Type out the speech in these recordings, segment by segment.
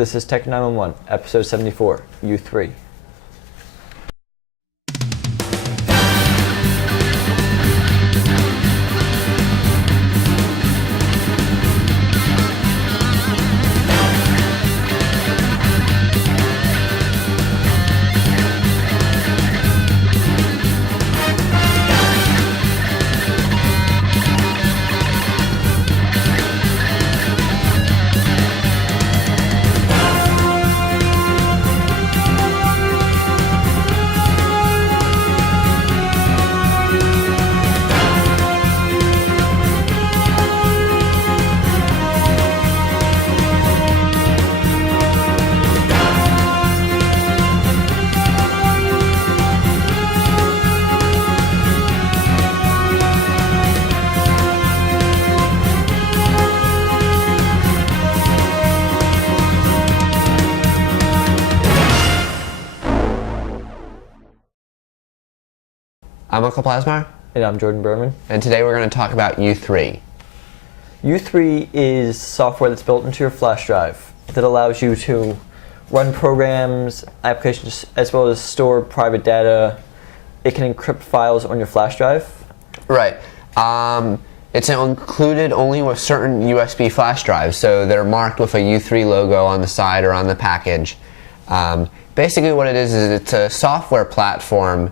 This is Tecker 911, episode 74, U3. I'm Michael Plasmeier. And I'm Jordan Berman. And today we're going to talk about U3. U3 is software that's built into your flash drive that allows you to run programs, applications, as well as store private data. It can encrypt files on your flash drive. Right. It's included only with certain USB flash drives, so they're marked with a U3 logo on the side or on the package. Basically what it is it's a software platform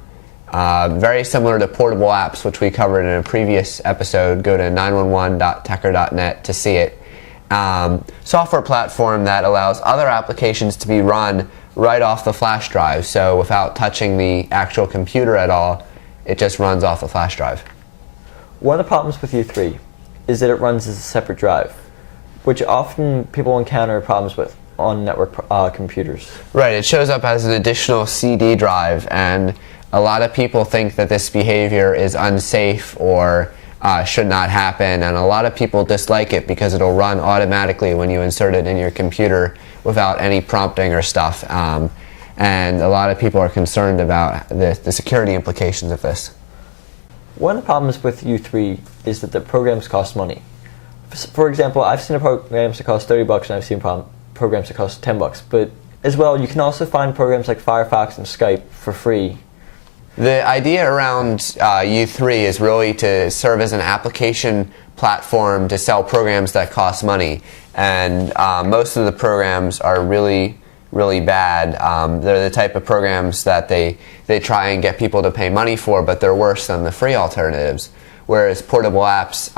very similar to portable apps, which we covered in a previous episode. Go to 911.tecker.net to see it. Software platform that allows other applications to be run right off the flash drive. So without touching the actual computer at all, it just runs off the flash drive. One of the problems with U3 is that it runs as a separate drive, which often people encounter problems with on network computers. Right, it shows up as an additional CD drive, and a lot of people think that this behavior is unsafe or should not happen, and a lot of people dislike it because it'll run automatically when you insert it in your computer without any prompting or stuff. And a lot of people are concerned about the security implications of this. One of the problems with U3 is that the programs cost money. For example, I've seen programs that cost $30 and I've seen programs that cost $10. But as well, you can also find programs like Firefox and Skype for free. The idea around U3 is really to serve as an application platform to sell programs that cost money. And most of the programs are really bad. They're the type of programs that they try and get people to pay money for, but they're worse than the free alternatives. Whereas portable apps,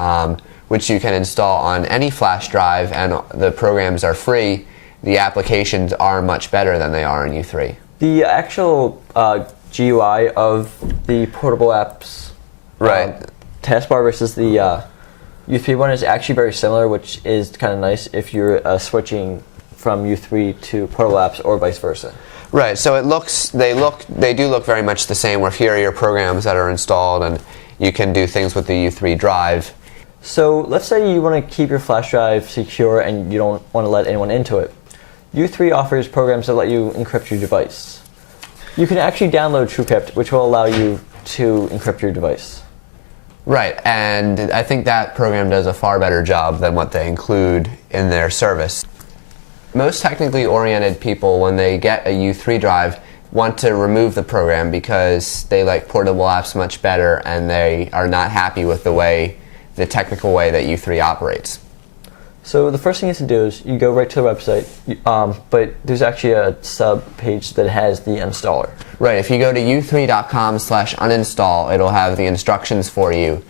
which you can install on any flash drive and the programs are free, the applications are much better than they are in U3. The actual GUI of the portable apps taskbar versus the U3 one is actually very similar, which is kind of nice if you're switching from U3 to portable apps or vice versa. Right, so they do look very much the same, where here are your programs that are installed and you can do things with the U3 drive. So let's say you want to keep your flash drive secure and you don't want to let anyone into it. U3 offers programs that let you encrypt your device. You can actually download TrueCrypt, which will allow you to encrypt your device. Right, and I think that program does a far better job than what they include in their service. Most technically oriented people, when they get a U3 drive, want to remove the program because they like portable apps much better and they are not happy with the technical way that U3 operates. So the first thing you have to do is you go right to the website, but there's actually a sub page that has the installer. Right, if you go to u3.com/uninstall, it'll have the instructions for you.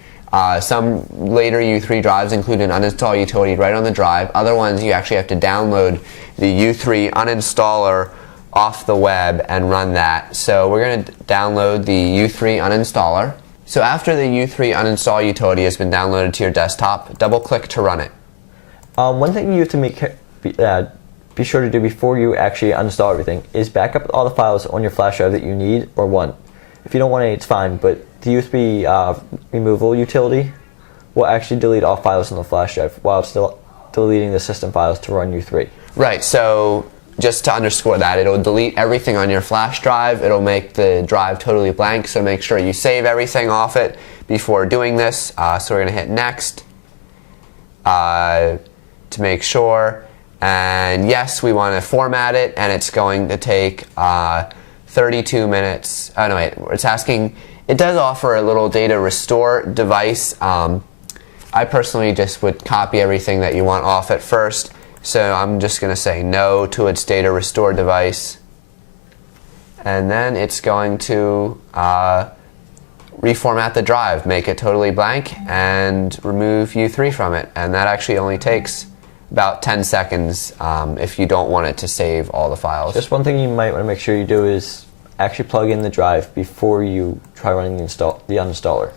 Some later U3 drives include an uninstall utility right on the drive. Other ones you actually have to download the U3 uninstaller off the web and run that. So we're going to download the U3 uninstaller. So after the U3 uninstall utility has been downloaded to your desktop, double click to run it. One thing you have to be sure to do before you actually uninstall everything is back up all the files on your flash drive that you need or want. If you don't want any, it's fine, but the USB removal utility will actually delete all files on the flash drive while still deleting the system files to run U3. Right, so just to underscore that, it'll delete everything on your flash drive. It'll make the drive totally blank, so make sure you save everything off it before doing this. So we're going to hit next to make sure. And yes, we want to format it, and it's going to take 32 minutes. Oh no, wait, it's asking, it does offer a little data restore device. I personally just would copy everything that you want off at first, so I'm just going to say no to its data restore device. And then it's going to reformat the drive, make it totally blank, and remove U3 from it. And that actually only takes about 10 seconds if you don't want it to save all the files. Just one thing you might want to make sure you do is actually plug in the drive before you try running the uninstaller.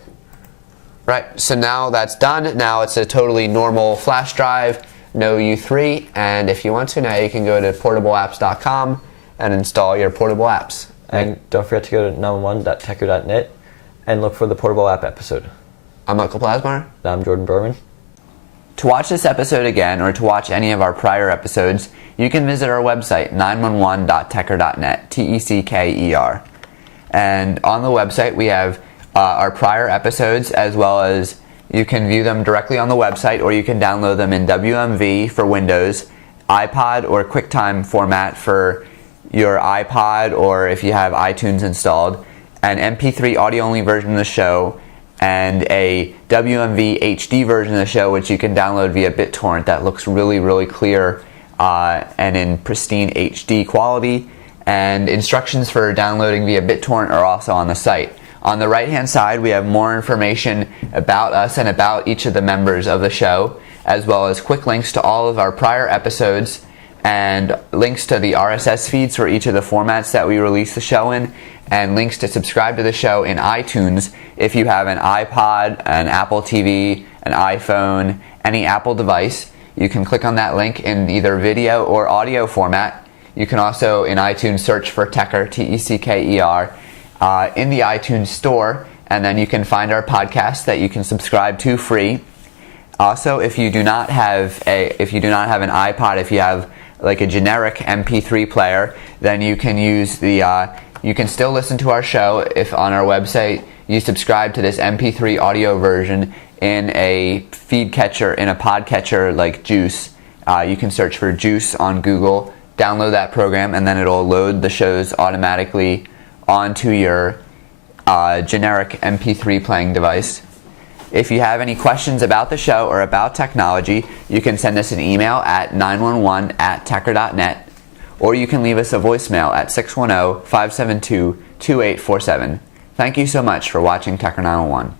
Right, so now that's done. Now it's a totally normal flash drive, no U3, and if you want to, now you can go to portableapps.com and install your portable apps. And don't forget to go to 911.tecker.net and look for the portable app episode. I'm Michael Plasmeier. And I'm Jordan Berman. To watch this episode again or to watch any of our prior episodes, you can visit our website, 911.tecker.net, T-E-C-K-E-R. And on the website we have our prior episodes, as well as you can view them directly on the website, or you can download them in WMV for Windows, iPod or QuickTime format for your iPod, or if you have iTunes installed, an MP3 audio-only version of the show, and a WMV HD version of the show, which you can download via BitTorrent that looks really, really clear and in pristine HD quality. And instructions for downloading via BitTorrent are also on the site. On the right-hand side, we have more information about us and about each of the members of the show, as well as quick links to all of our prior episodes and links to the RSS feeds for each of the formats that we release the show in, and links to subscribe to the show in iTunes if you have an iPod, an Apple TV, an iPhone, any Apple device. You can click on that link in either video or audio format. You can also in iTunes search for Tecker, T-E-C-K-E-R, in the iTunes store, and then you can find our podcast that you can subscribe to free. Also, if you do not have an iPod, if you have like a generic MP3 player, then you can use you can still listen to our show if on our website you subscribe to this MP3 audio version in a feed catcher, in a podcatcher like Juice. You can search for Juice on Google, download that program, and then it'll load the shows automatically onto your generic MP3 playing device. If you have any questions about the show or about technology, you can send us an email at 911@tecker.net, or you can leave us a voicemail at 610-572-2847. Thank you so much for watching Tecker 911.